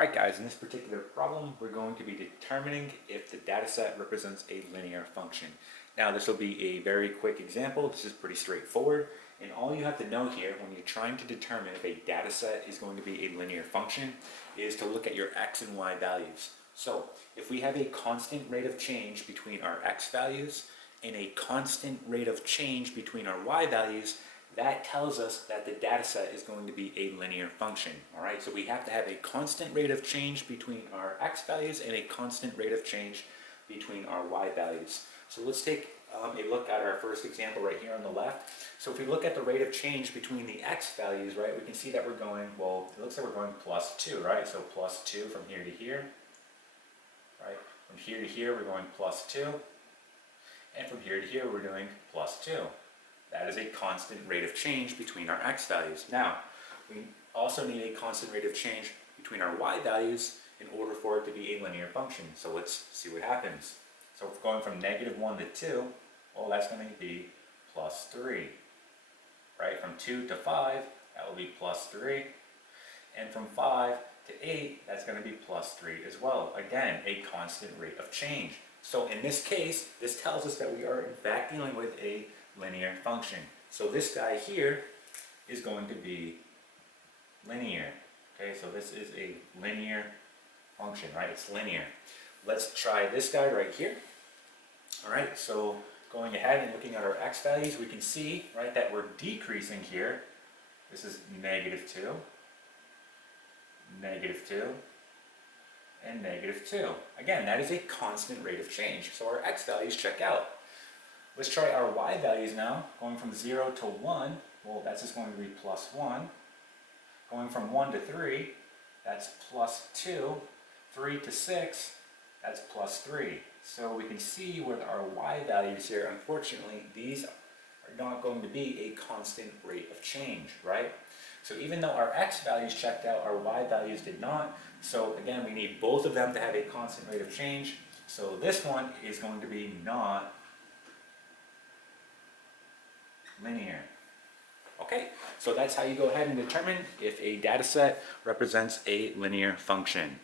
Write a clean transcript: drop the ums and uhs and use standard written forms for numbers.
Alright guys, in this particular problem, we're going to be determining if the data set represents a linear function. Now this will be a very quick example. This is pretty straightforward. And all you have to know here when you're trying to determine if a data set is going to be a linear function is to look at your x and y values. So if we have a constant rate of change between our x values and a constant rate of change between our y values, that tells us that the data set is going to be a linear function. All right, so we have to have a constant rate of change between our x values and a constant rate of change between our y values. So let's take a look at our first example right here on the left. So if we look at the rate of change between the x values, right, we can see that we're going, well, it looks like we're going plus 2, right? So plus 2 from here to here, right? From here to here, we're going plus 2. And from here to here, we're doing plus 2. That is a constant rate of change between our x values. Now, we also need a constant rate of change between our y values in order for it to be a linear function. So let's see what happens. So if we're going from -1 to 2, well, that's going to be plus 3. Right? From 2 to 5, that will be plus 3. And from 5 to 8, that's going to be plus 3 as well. Again, a constant rate of change. So in this case, this tells us that we are in fact dealing with a linear function. So this guy here is going to be linear. Okay, so this is a linear function, right? It's linear. Let's try this guy right here. All right, so going ahead and looking at our x values, we can see, right, that we're decreasing here. This is -2, -2, and -2. Again, that is a constant rate of change. So our x values check out. Let's try our y values now. Going from 0 to 1, well, that's just going to be plus 1. Going from 1 to 3, that's plus 2. 3 to 6, that's plus 3. So we can see with our y values here, unfortunately, these are not going to be a constant rate of change, right? So even though our x values checked out, our y values did not. So again, we need both of them to have a constant rate of change. So this one is going to be not linear. Okay, so that's how you go ahead and determine if a data set represents a linear function.